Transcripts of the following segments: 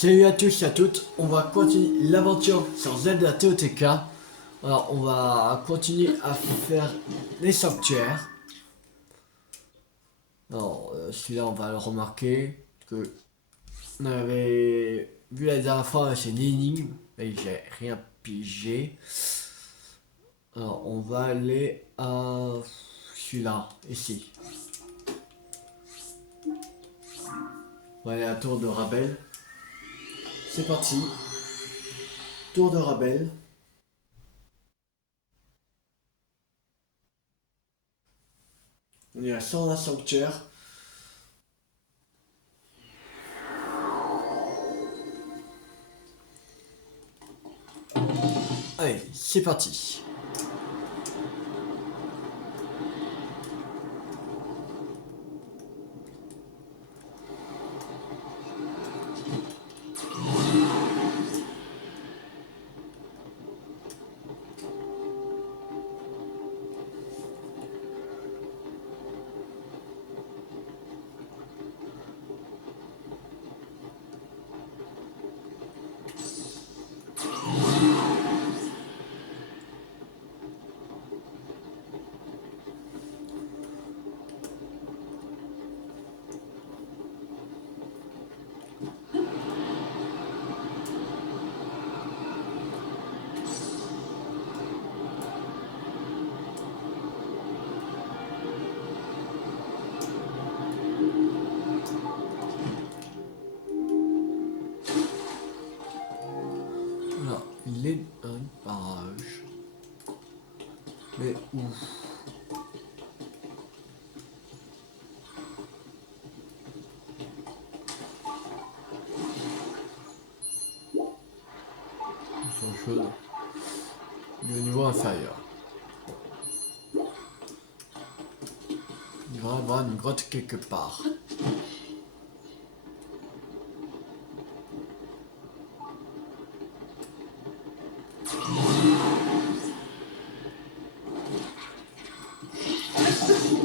Salut à tous et à toutes, on va continuer l'aventure sur Zelda TOTK. Alors on va continuer à faire les sanctuaires. Alors celui-là on va le remarquer, parce que on avait vu la dernière fois c'est une énigme, et j'ai rien pigé. Alors on va aller à celui-là, ici. On va aller à la tour de Rabel. C'est parti. Tour de Rabel. On est à 120 sanctuaires. Allez, c'est parti. Voilà, il est un barrage. Mais où? Ils sont chaudes. Il est au niveau inférieur. Il va y avoir une grotte quelque part.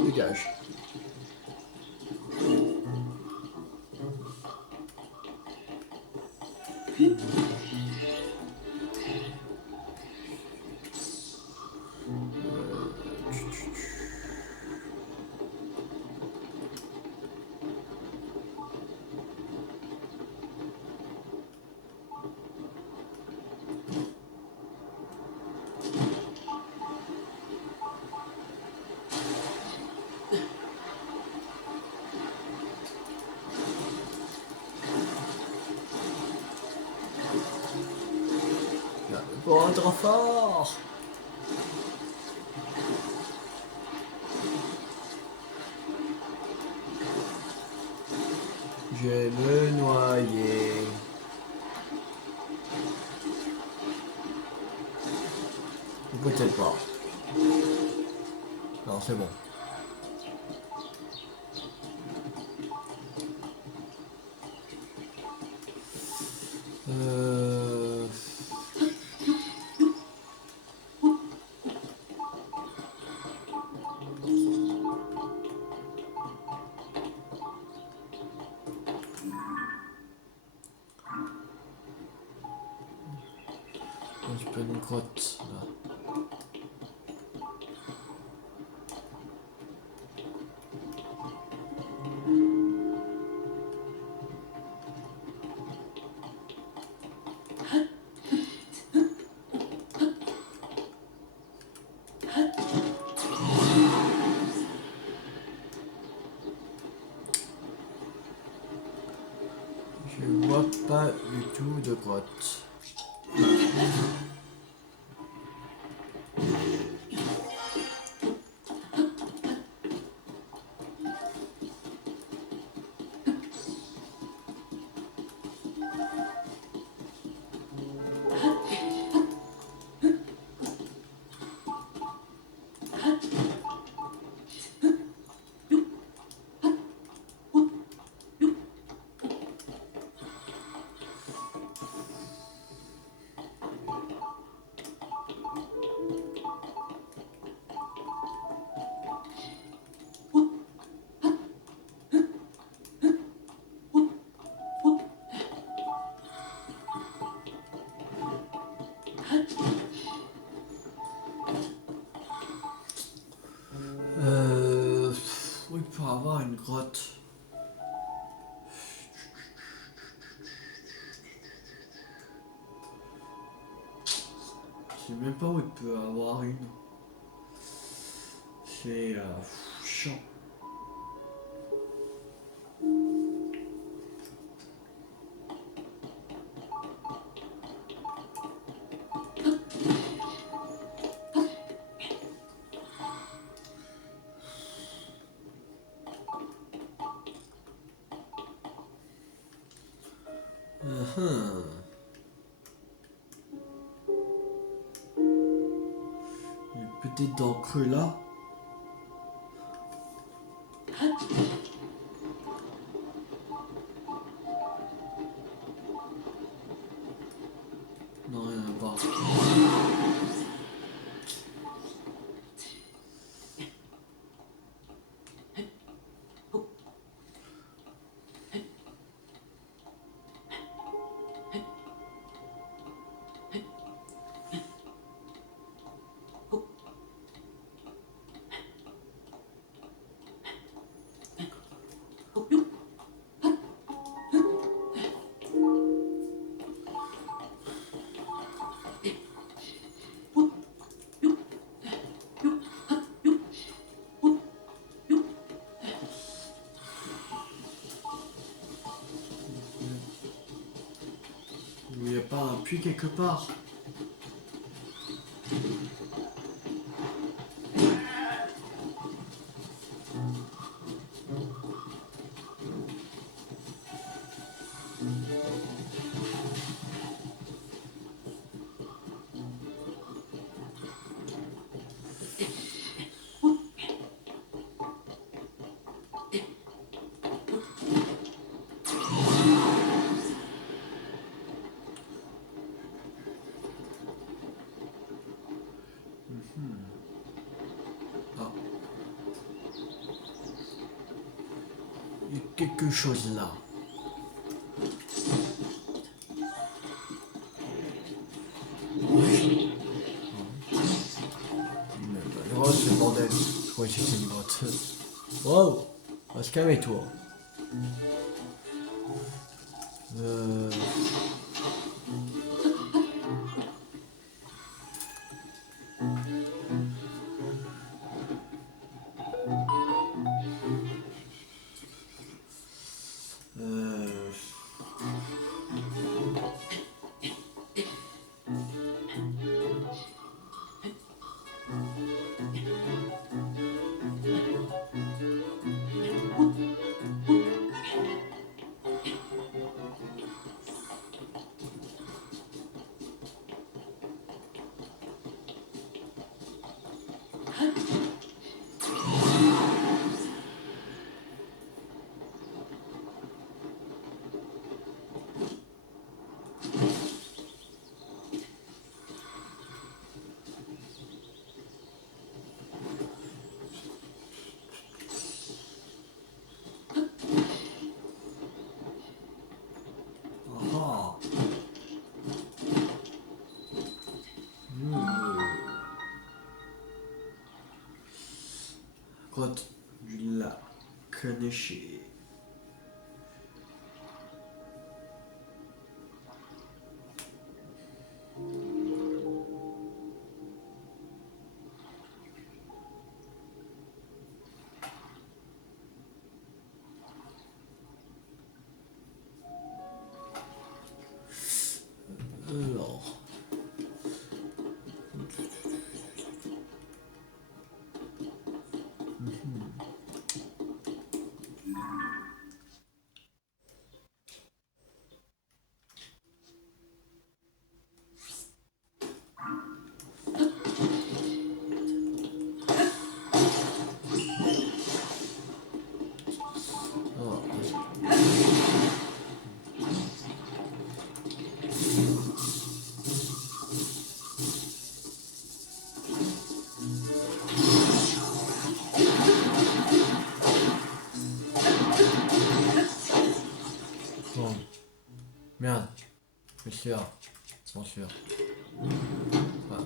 Dégage. Il y a le bon trop fort. Je vais me noyer. Ou peut-être pas. Non, c'est bon. Euh... Je peux une grotte là. Je vois pas du tout de grotte. Je sais même pas où il peut avoir une. C'est chiant. Uhum. Peut-être dans le creux là. Non, il n'y en a pas. Il n'y a pas un puits quelque part. Ah, il y a quelque chose là. Oh, c'est le bordel. Je croyais que c'était une grotte. Wow, on va se calmer toi. Euh... Euh... Ah. Grotte du lac Neché. Alors... Bon. Merde. Je suis sûr. Bien sûr. Voilà.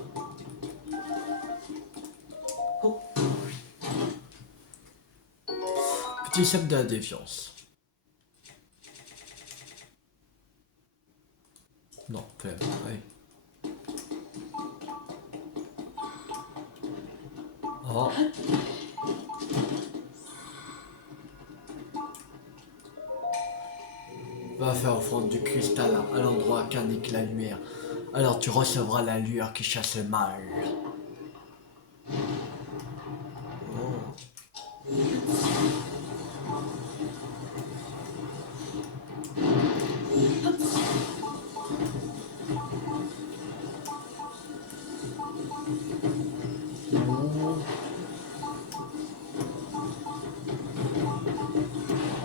Petit sac de la défiance. Non, quand même. Allez. différent. Va faire offrande du cristal à l'endroit qu'indique la lumière. Alors tu recevras la lueur qui chasse le mal.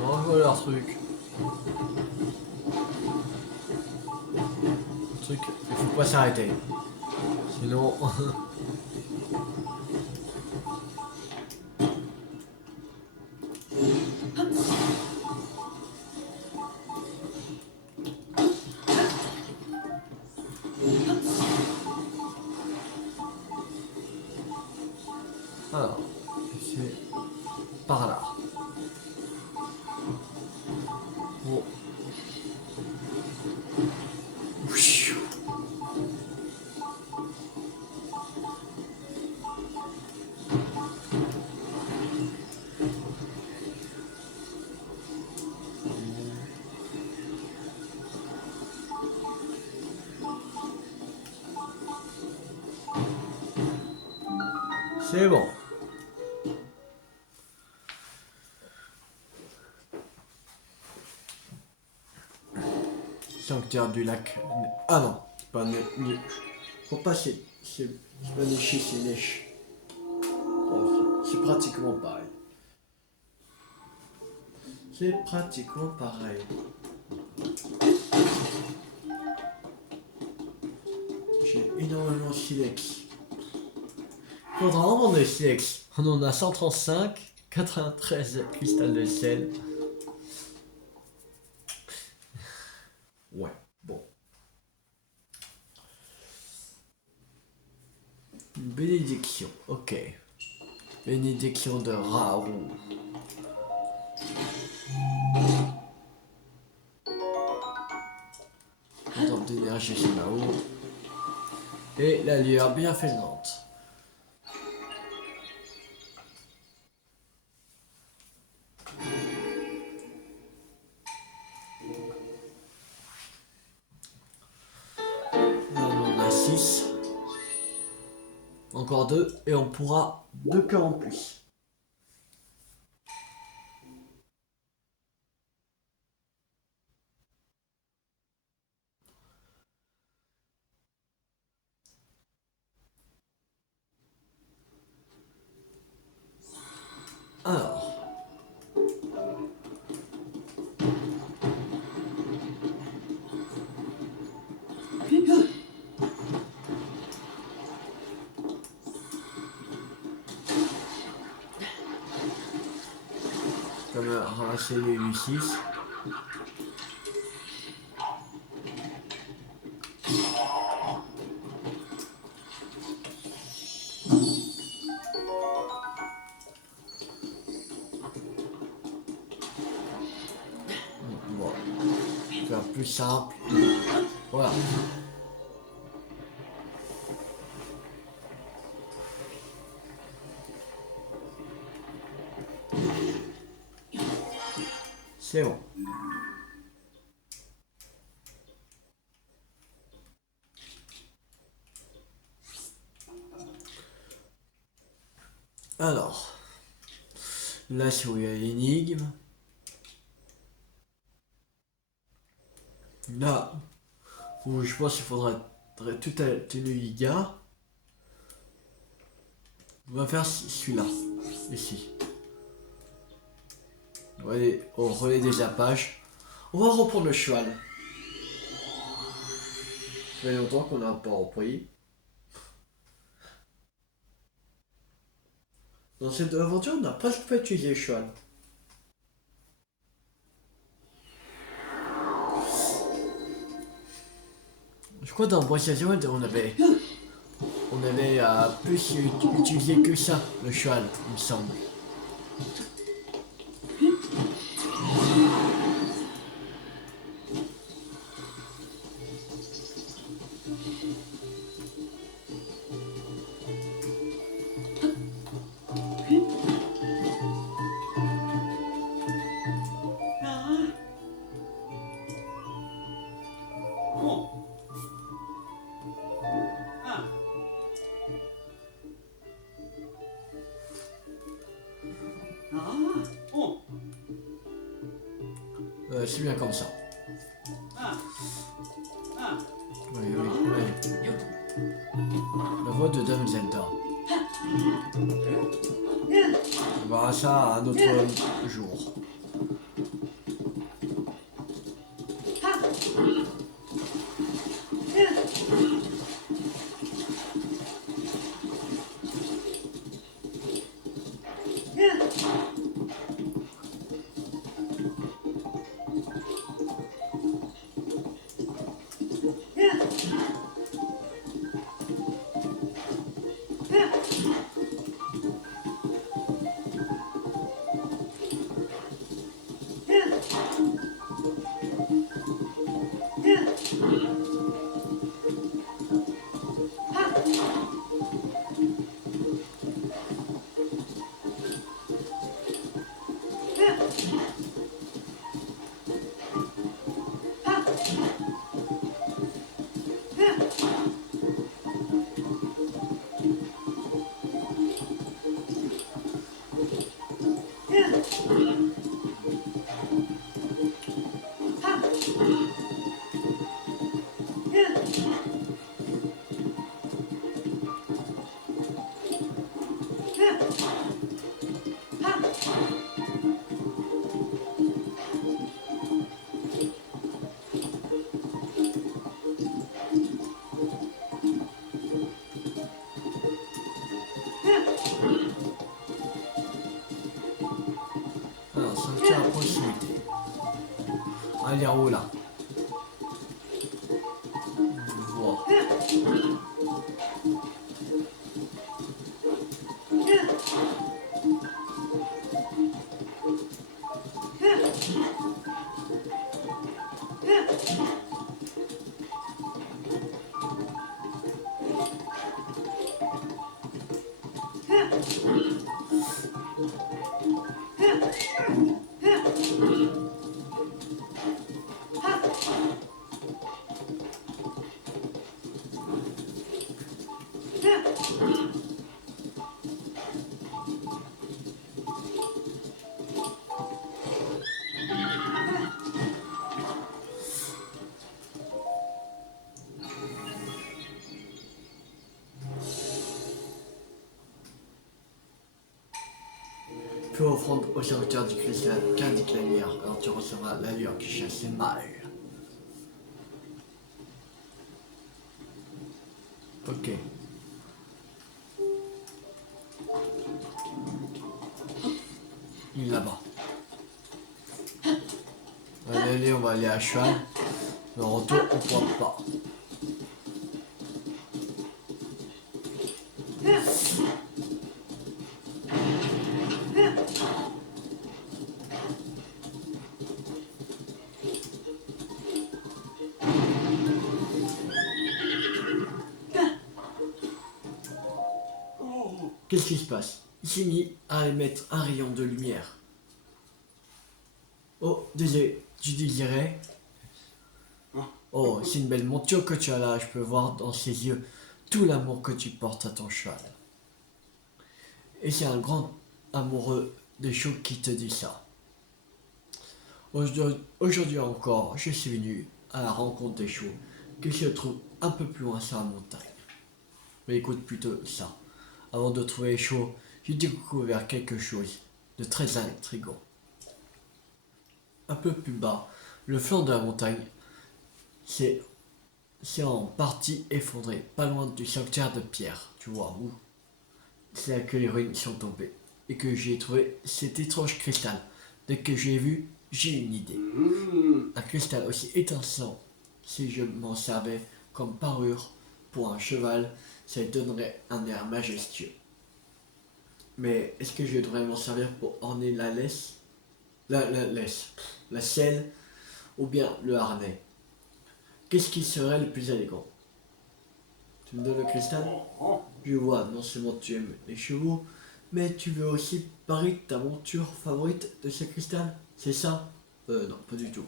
Oh, voilà leur truc. Truc, il faut pas s'arrêter. Sinon. Alors, c'est par là. Oh. C'est bon. Sanctuaire du lac. Ah non, c'est pas faut pas c'est pas Neshi, c'est Nesh. C'est pratiquement pareil. C'est pratiquement pareil. J'ai énormément de silex. Faudra en vendre des silex. On en a 135, 93 cristal de sel. Ouais, bon. Une bénédiction, ok. Bénédiction de Raoult. Autant d'énergie chez Raoult. Et la lueur bienfaisante. Là, on en a 6. Encore 2 et on pourra 2 cœurs en plus. Alors. Comme ramasser les U6. Bon, faire plus simple. Voilà. C'est bon. Alors, là c'est où il y a l'énigme. Là, où je pense qu'il faudrait tout à Tenuiga. On va faire celui-là, ici. On va aller au relais des appages. On va reprendre le cheval. Ça fait longtemps qu'on n'a pas repris. Dans cette aventure, on n'a presque pas utilisé le cheval. Je crois dans Breath of the Wild, on avait plus utilisé que ça, le cheval, il me semble. c'est bien comme ça. Oui, oui, oui. La voix de Dame Zelda. On verra ça un autre jour. Alors, sanctuaire à proximité. Allez, en haut là. Voir. Puis offrande au serviteur du cristal qu'indique la lumière, alors tu recevras la lueur qui chasse les mal. Ok. Il est là-bas. Allez, on va aller à cheval. Le retour, on pourra pas. Qu'est-ce qui se passe? Il s'est mis à émettre un rayon de lumière. Oh, désolé, tu désirais? Oh, c'est une belle monture que tu as là. Je peux voir dans ses yeux tout l'amour que tu portes à ton cheval. Et c'est un grand amoureux des chevaux qui te dit ça. Aujourd'hui encore, je suis venu à la rencontre des chevaux qui se trouvent un peu plus loin sur la montagne. Mais écoute plutôt ça. Avant de trouver les chevaux, j'ai découvert quelque chose de très intriguant. Un peu plus bas, le flanc de la montagne s'est en partie effondré, pas loin du sanctuaire de pierre. Tu vois où? C'est là que les ruines sont tombées et que j'ai trouvé cet étrange cristal. Dès que j'ai vu, j'ai une idée. Un cristal aussi étincelant, si je m'en servais comme parure pour un cheval, ça lui donnerait un air majestueux. Mais est-ce que je devrais m'en servir pour orner la laisse, la selle, ou bien le harnais? Qu'est-ce qui serait le plus élégant? Tu me donnes le cristal? Je vois, non seulement tu aimes les chevaux, mais tu veux aussi parier ta monture favorite de ce cristal? C'est ça? Non, pas du tout.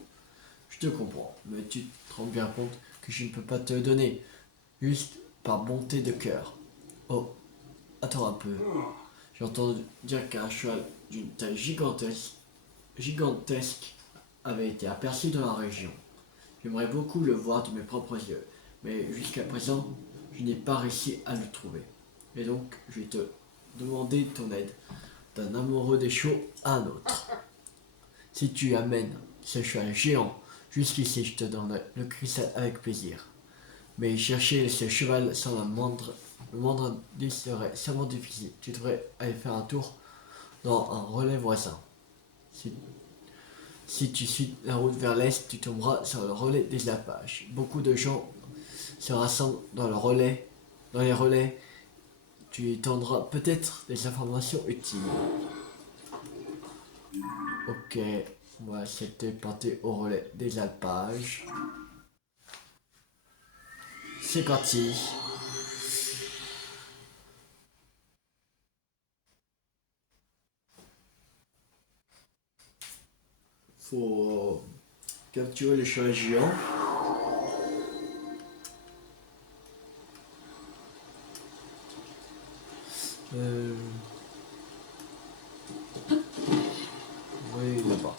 Je te comprends, mais tu te rends bien compte que je ne peux pas te le donner, juste par bonté de cœur. Oh, attends un peu. J'ai entendu dire qu'un cheval d'une taille gigantesque avait été aperçu dans la région. J'aimerais beaucoup le voir de mes propres yeux, mais jusqu'à présent, je n'ai pas réussi à le trouver. Et donc, je vais te demander ton aide d'un amoureux des chevaux à un autre. Si tu amènes ce cheval géant jusqu'ici, je te donne le cristal avec plaisir. Mais chercher ce cheval sans le moindre indice serait sûrement difficile. Tu devrais aller faire un tour dans un relais voisin. Si tu suis la route vers l'est, tu tomberas sur le relais des alpages. Beaucoup de gens se rassemblent dans les relais. Tu y tendras peut-être des informations utiles. Ok, on va essayer de porter au relais des alpages. C'est parti. Faut capturer les chevaux géants. Oui, là-bas.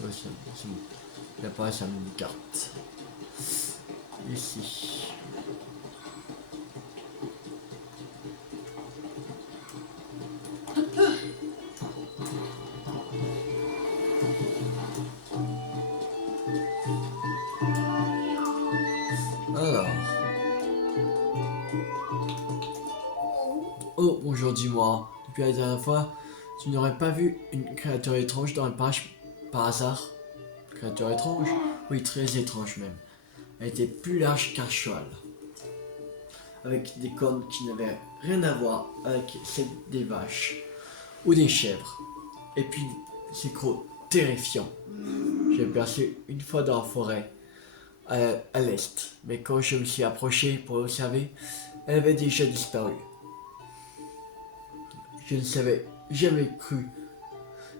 Ouais, c'est bon. Il apparaît sur une carte. Ici. Alors. Oh, bonjour, dis-moi. Depuis la dernière fois, tu n'aurais pas vu une créature étrange dans le parc par hasard? Créature étrange? Oui, très étrange même. Elle était plus large qu'un cheval, avec des cornes qui n'avaient rien à voir avec celles des vaches ou des chèvres. Et puis, ses crocs terrifiants. J'ai perçu une fois dans la forêt, à l'est, mais quand je me suis approché pour l'observer, elle avait déjà disparu. Je ne savais jamais cru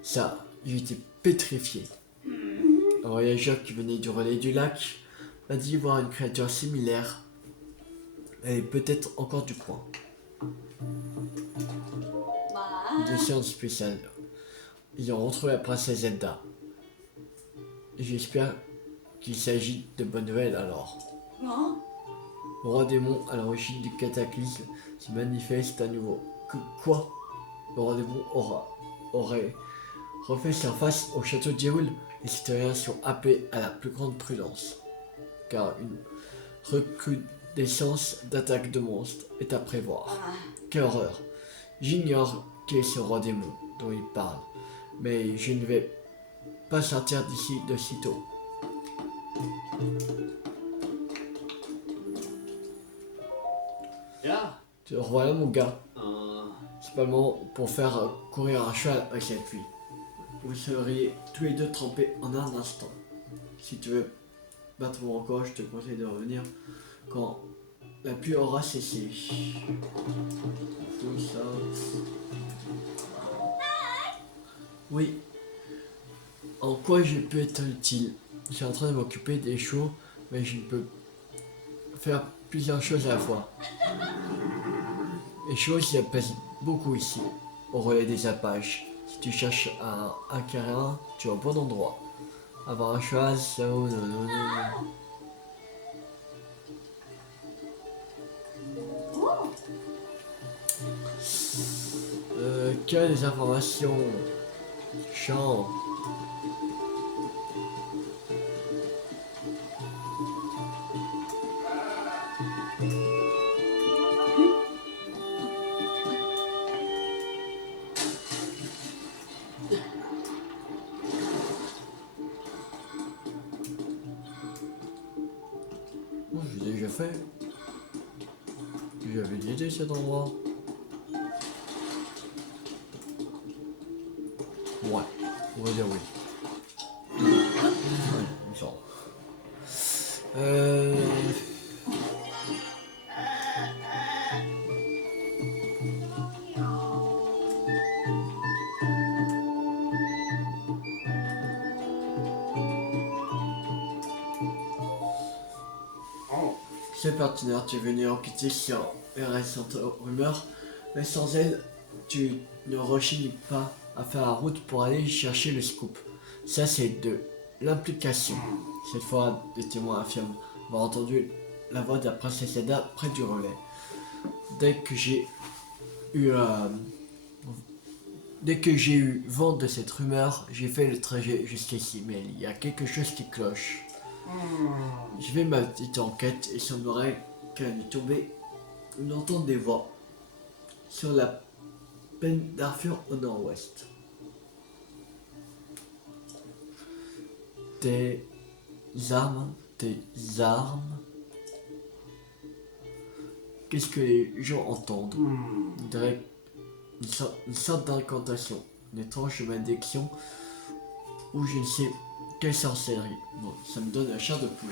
ça, j'étais pétrifié. Un voyageur qui venait du relais du lac m'a dit voir une créature similaire. Elle est peut-être encore du coin. Une séance spéciale. Ils ont retrouvé la princesse Zelda. J'espère qu'il s'agit de bonnes nouvelles alors. Le roi démon à l'origine du cataclysme se manifeste à nouveau. Quoi? Le roi démon aurait refait surface au château d'Hyrule. Les citoyens sont appelés à la plus grande prudence, car une recrudescence d'attaques de monstres est à prévoir. Quelle horreur! J'ignore qui est ce roi démon dont il parle, mais je ne vais pas sortir d'ici de sitôt. Te revoilà mon gars. C'est pas le moment pour faire courir un cheval avec cette pluie. Vous seriez tous les deux trempés en un instant. Si tu veux battre mon record, je te conseille de revenir quand la pluie aura cessé. Tout ça. Oui. En quoi je peux être utile? Je suis en train de m'occuper des chevaux, mais je ne peux faire plusieurs choses à la fois. Les chevaux s'y apaisent beaucoup ici, au relais des alpages. Si tu cherches un acquérir, tu es au bon endroit. Avoir un cheval, ça vaut quelles des informations? Chant. Oh, j'ai déjà fait. J'avais visité cet endroit. Ouais, on va dire oui. Ouais, il me semble. Ce partenaire, tu es venu enquêter sur les récentes rumeurs, mais sans elle, tu ne rechignes pas à faire la route pour aller chercher le scoop. Ça, c'est de l'implication. Cette fois, les témoins affirment avoir entendu la voix de la princesse Zelda près du relais. Dès que j'ai eu vent de cette rumeur, j'ai fait le trajet jusqu'ici, mais il y a quelque chose qui cloche. Je vais ma petite enquête et il semblerait qu'elle est tombée une entente des voix sur la plaine d'Arthur au nord-ouest. Tes armes. Qu'est-ce que les gens entendent? On dirait une sorte d'incantation, une étrange malédiction ou je ne sais quelle sorcellerie. Bon, ça me donne la chair de poule.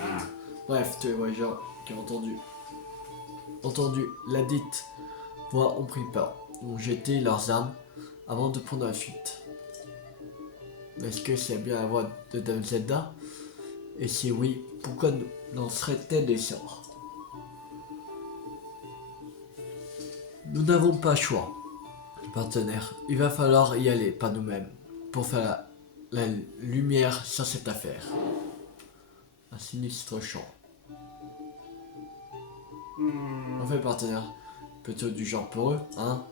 Bref, tous les voyageurs qui ont entendu la dite voix ont pris peur, ont jeté leurs armes avant de prendre la fuite. Est-ce que c'est bien la voix de Dame Zelda? Et si oui, pourquoi n'en serait-elle des sorts? Nous n'avons pas le choix, partenaire. Il va falloir y aller par nous-mêmes pour faire la lumière sur cette affaire. Un sinistre chant. En fait, partenaire, plutôt du genre peureux, hein?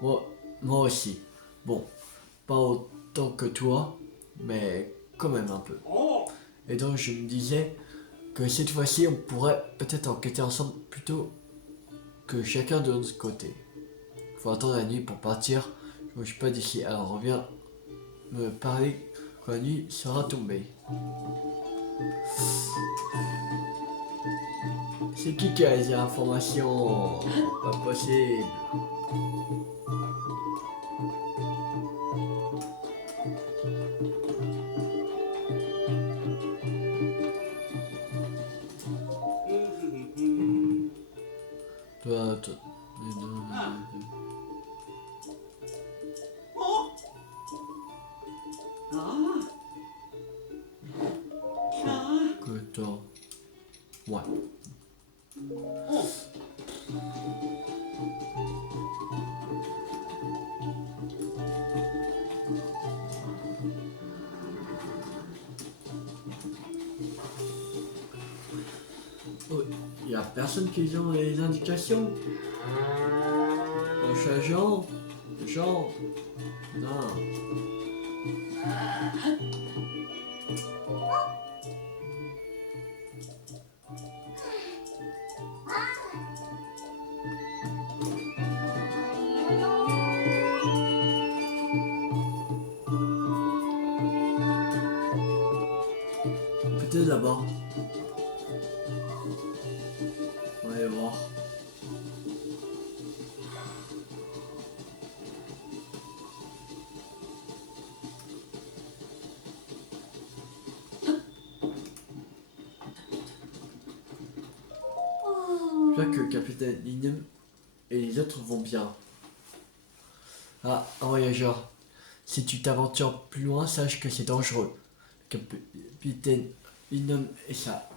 Moi aussi. Bon, pas autant que toi, mais quand même un peu. Et donc je me disais que cette fois-ci, on pourrait peut-être enquêter ensemble plutôt que chacun de notre côté. Faut attendre la nuit pour partir. Je ne bouge pas d'ici. Alors reviens me parler quand la nuit sera tombée. C'est qui a les informations? Pas possible. Toi. Que toi. Ouais. Oh, y a personne qui ont les indications? Je suis agent. Non. Peut-être là-bas. On va aller voir. Je vois que le capitaine Linnem et les autres vont bien. Ah, un voyageur. Si tu t'aventures plus loin, sache que c'est dangereux. Le capitaine Linnem et sa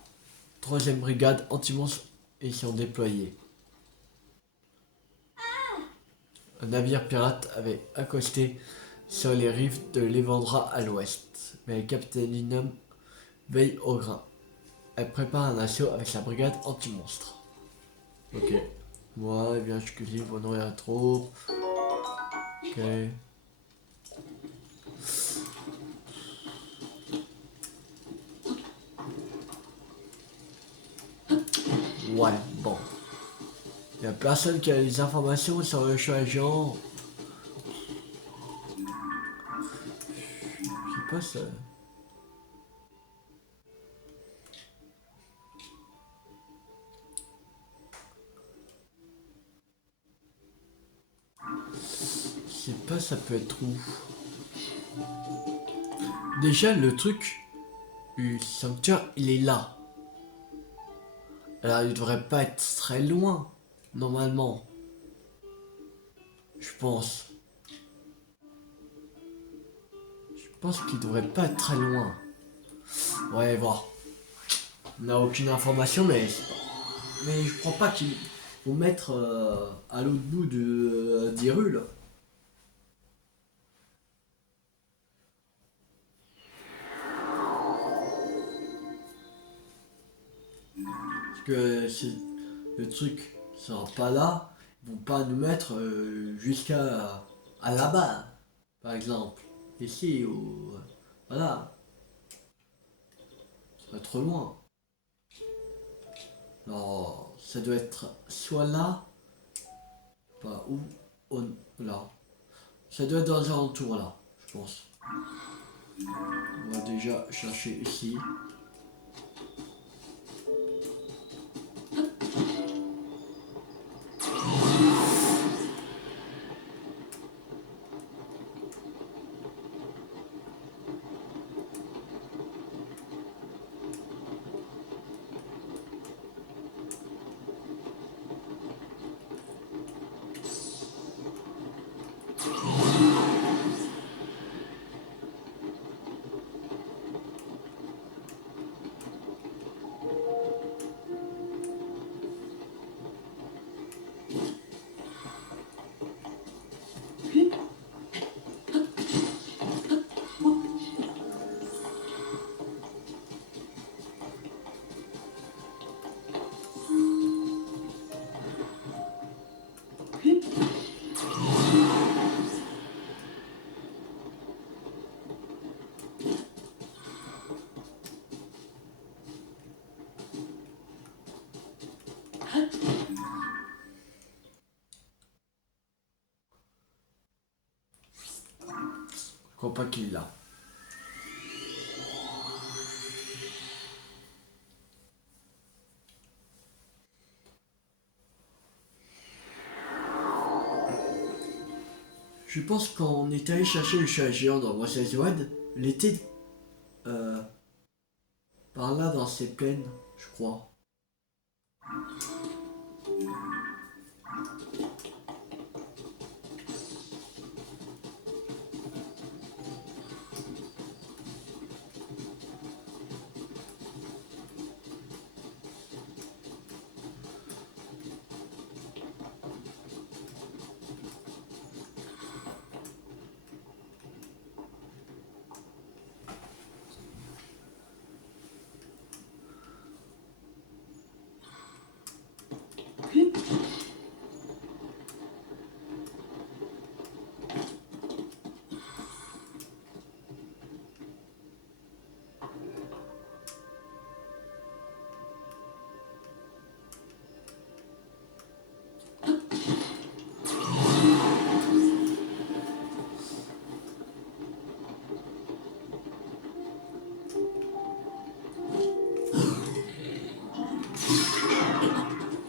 troisième brigade anti-monstres y sont déployés. Un navire pirate avait accosté sur les rives de l'Evandra à l'ouest, mais le capitaine Linnem veille au grain. Elle prépare un assaut avec sa brigade anti-monstres. Ok. Moi, eh bien, je cuisine pour nourrir la troupe. Ok. Ouais, bon. Y a personne qui a les informations sur le chat agent. Je sais pas ça. Je sais pas, ça peut être où. Déjà, le truc du sanctuaire, il est là. Alors, il devrait pas être très loin, normalement. Je pense. Je pense qu'il devrait pas être très loin. Ouais, voir. On n'a aucune information, mais je crois pas qu'il faut mettre à l'autre bout d'Hyrule. que le truc sera pas là, ils vont pas nous mettre jusqu'à à là-bas, par exemple. Ici, ou voilà, c'est pas trop loin. Alors, ça doit être soit là, pas où, là. Ça doit être dans les alentours là, je pense. On va déjà chercher ici. Je crois pas qu'il l'a. Je pense qu'on est allé chercher le chat géant dans Breath Wild. Il était par là dans ces plaines, je crois.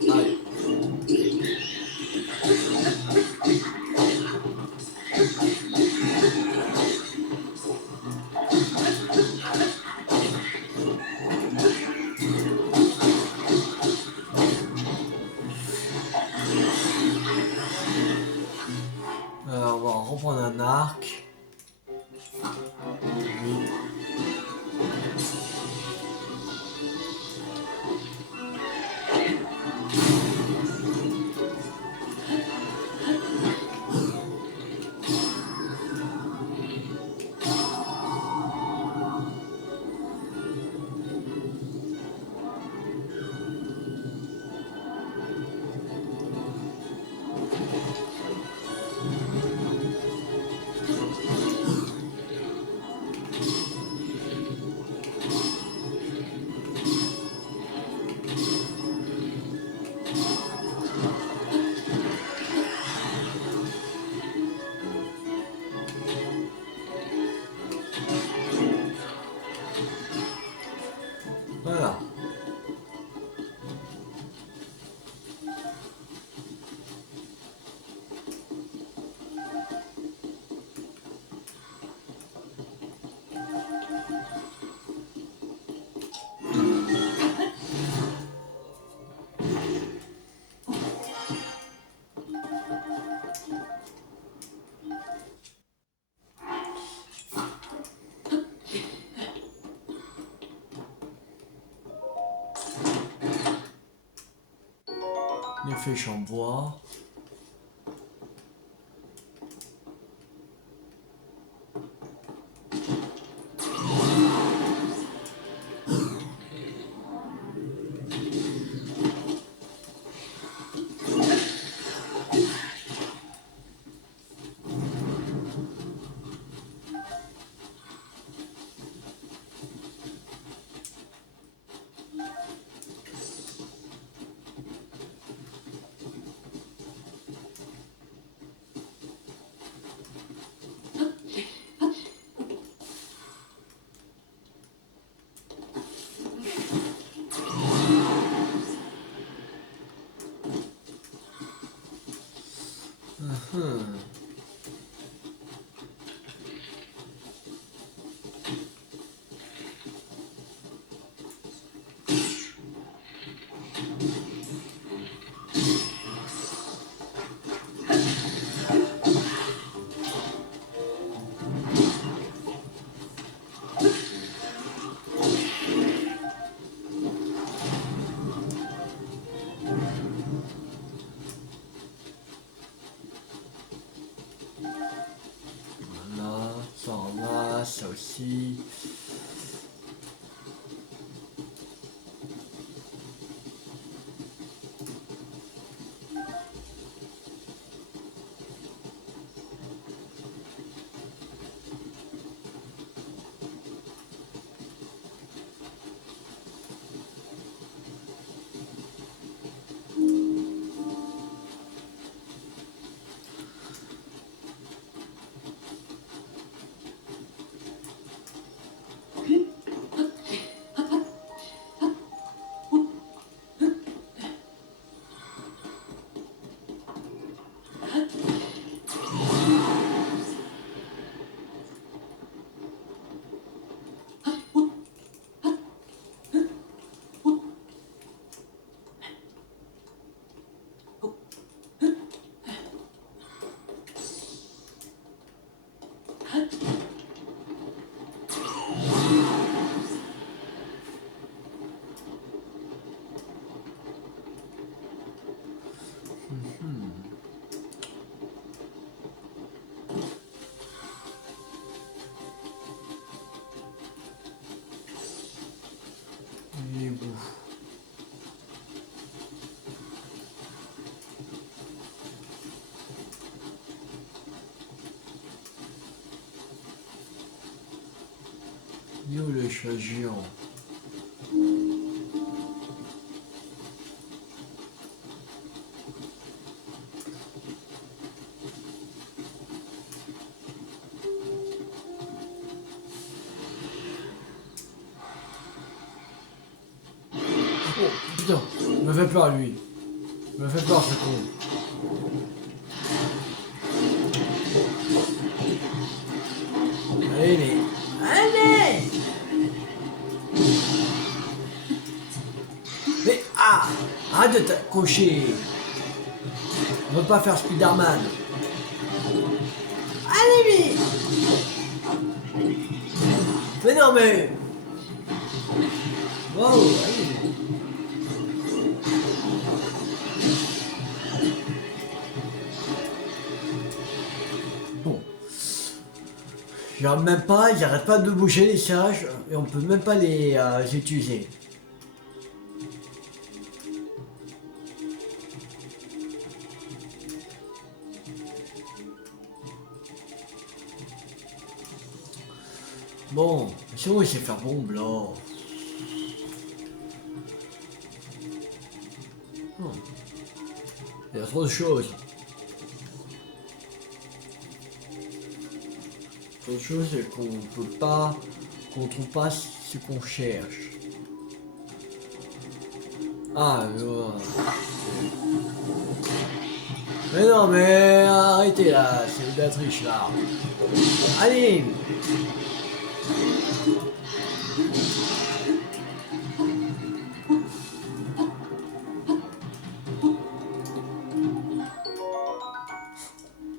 Allez. On va reprendre un arc. Oui. Voilà. Les flèches en bois. ça aussi. Et où? Il est où le chat géant? Oh putain, il me fait peur lui. Il me fait peur ce con. Allez mais... Allez! Mais ah! Arrête de t'accrocher. On veut pas faire Spider-Man. Allez mais non mais... Wow, allez. Bon. J'arrête même pas, ils arrêtent pas de bouger les sages et on peut même pas les utiliser. Bon, si on va essayer de faire bombe là. Il y a trop de choses. Trop de choses et qu'on peut pas, qu'on trouve pas ce qu'on cherche. Ah, mais non, mais arrêtez là, c'est de la triche là. Allez!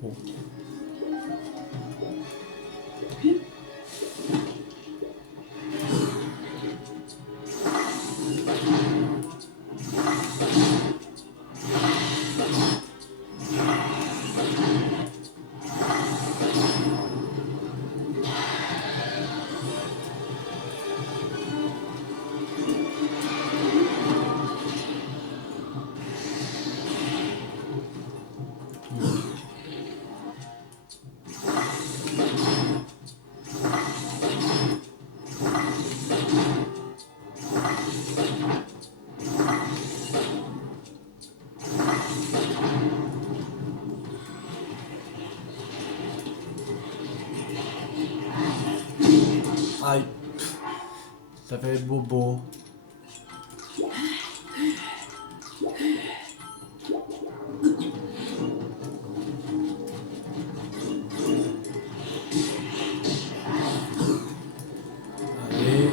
Bon. Aïe, ça fait bobo. Allez.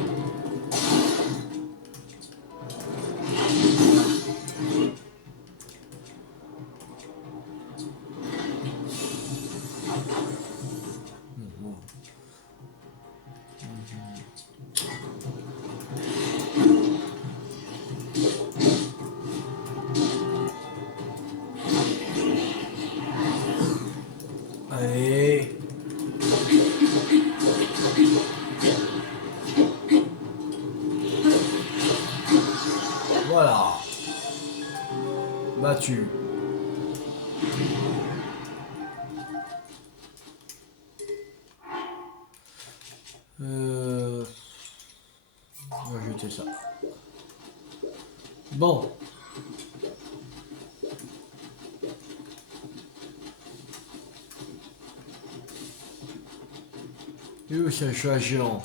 Voilà. Battu. On va jeter ça. Bon. Et où c'est le chat géant?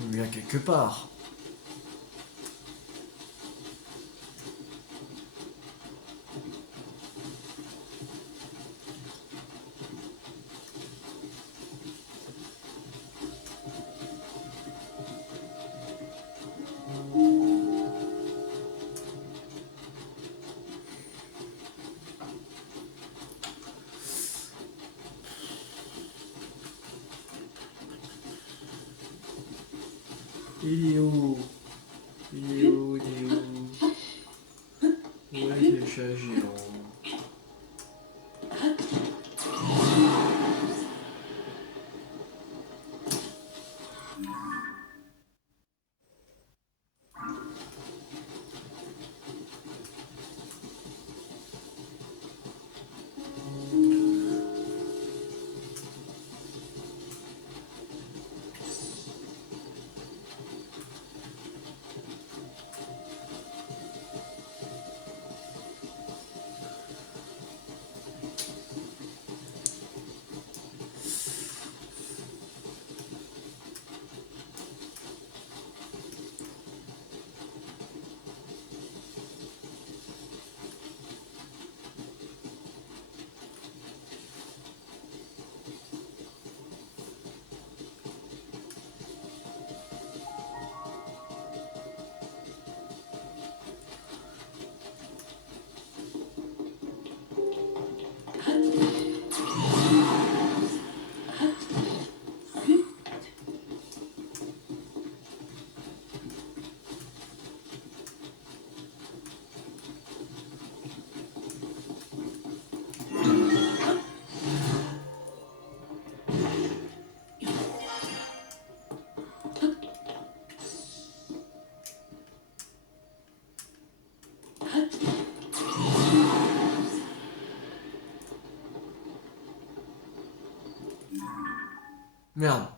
Il est bien quelque part. Il est où? Il est où? Il est où? Ouais, c'est le chat géant. Merde.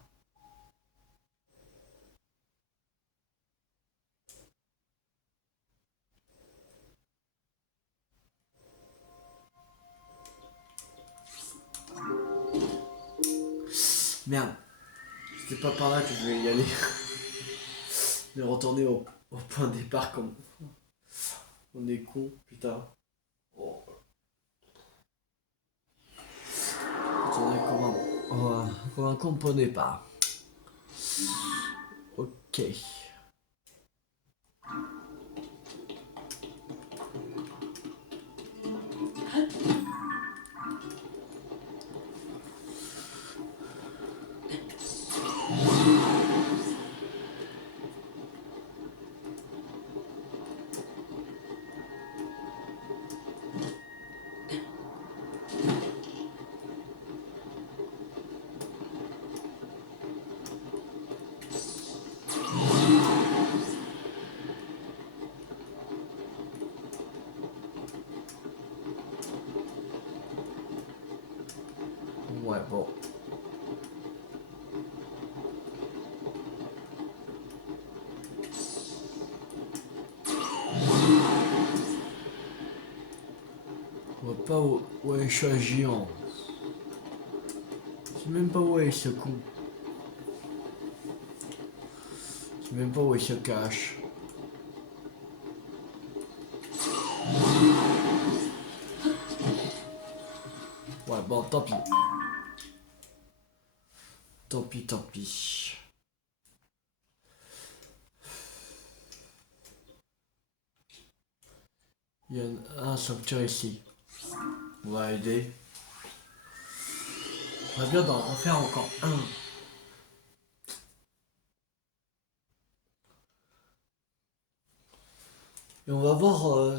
Merde. C'était pas par là que je vais y aller. De retourner au point de départ comme on est con, putain. Oh. Retourner comme un con au point de départ. Ok. Ouais, bon. On voit pas où est le chat géant. Je sais même pas où est ce con. Je sais même pas où il se cache. Ouais, bon, tant pis. Tant pis, tant pis. Il y a un sanctuaire ici. On va aider. On va bien d'en refaire encore un. Et on va voir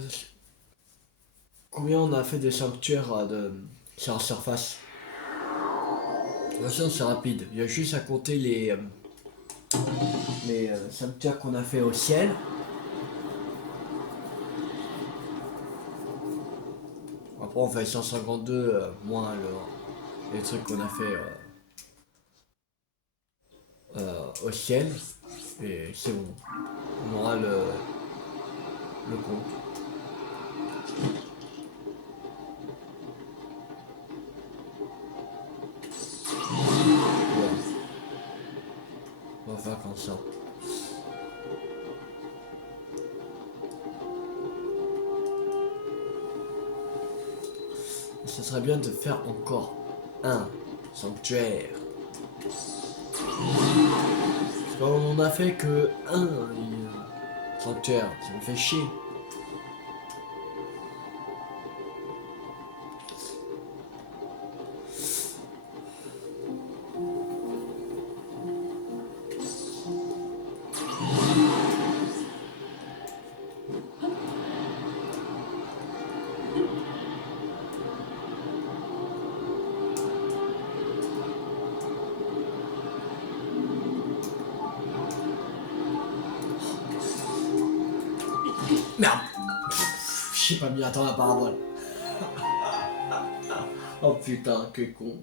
combien on a fait de sanctuaires sur la surface. De toute façon, c'est rapide. Il y a juste à compter les sanctuaires qu'on a fait au ciel. Après, on fait 152 moins les trucs qu'on a fait au ciel. Et c'est bon. On aura le compte. Voilà. On va faire comme ça. Ce serait bien de faire encore un sanctuaire. Parce qu'on en a fait que un sanctuaire. Ça me fait chier. Merde. J'ai pas mis à temps la parabole. Oh putain, que con.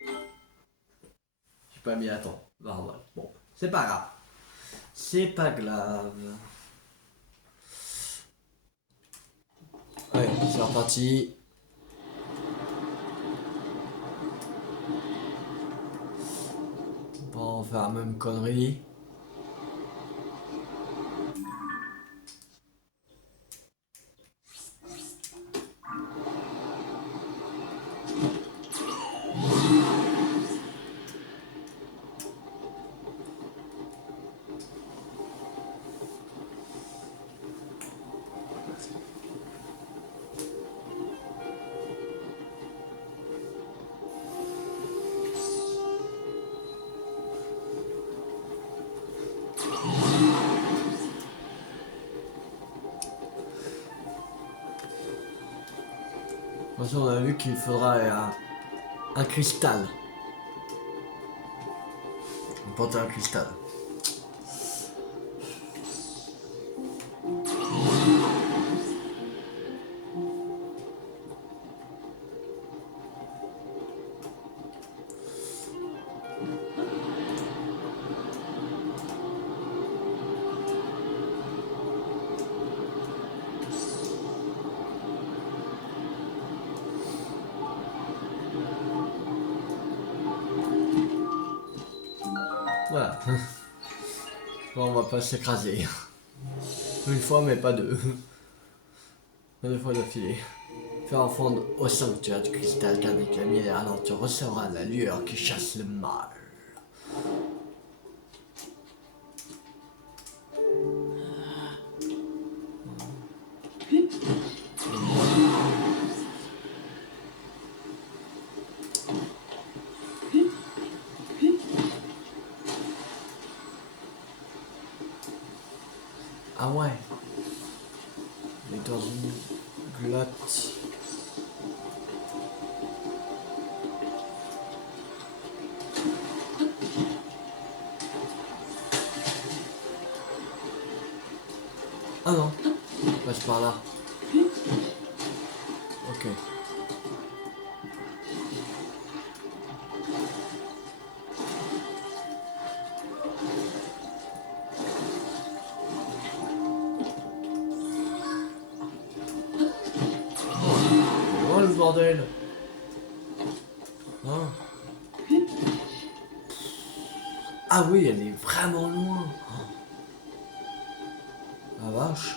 J'ai pas mis à temps la parabole. Bon, c'est pas grave. C'est pas grave. Allez, c'est reparti. On va faire la même connerie. De toute façon, on a vu qu'il faudra un cristal. On porte un cristal. Voilà. Bon, on va pas s'écraser. Une fois, mais pas deux. Pas deux fois d'affilée. Faire fondre au sanctuaire du cristal qu'avec la mienne, alors tu recevras la lueur qui chasse le mal. Ah ouais. On est dans une glotte. Ah non. On passe par là. Ok. Oh le bordel. Hein. Ah oui, elle est vraiment loin. La vache.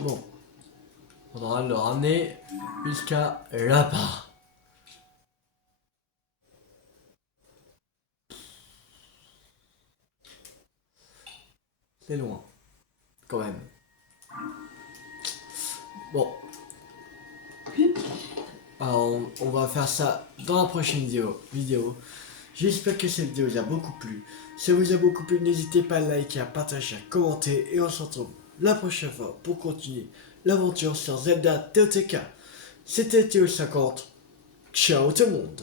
Bon. Faudra le ramener jusqu'à là-bas. C'est loin. Quand même. Bon. Alors, on va faire ça dans la prochaine vidéo. J'espère que cette vidéo vous a beaucoup plu. Si elle vous a beaucoup plu, n'hésitez pas à liker, à partager, à commenter. Et on se retrouve la prochaine fois pour continuer l'aventure sur Zelda TOTK. C'était Théo50. Ciao tout le monde.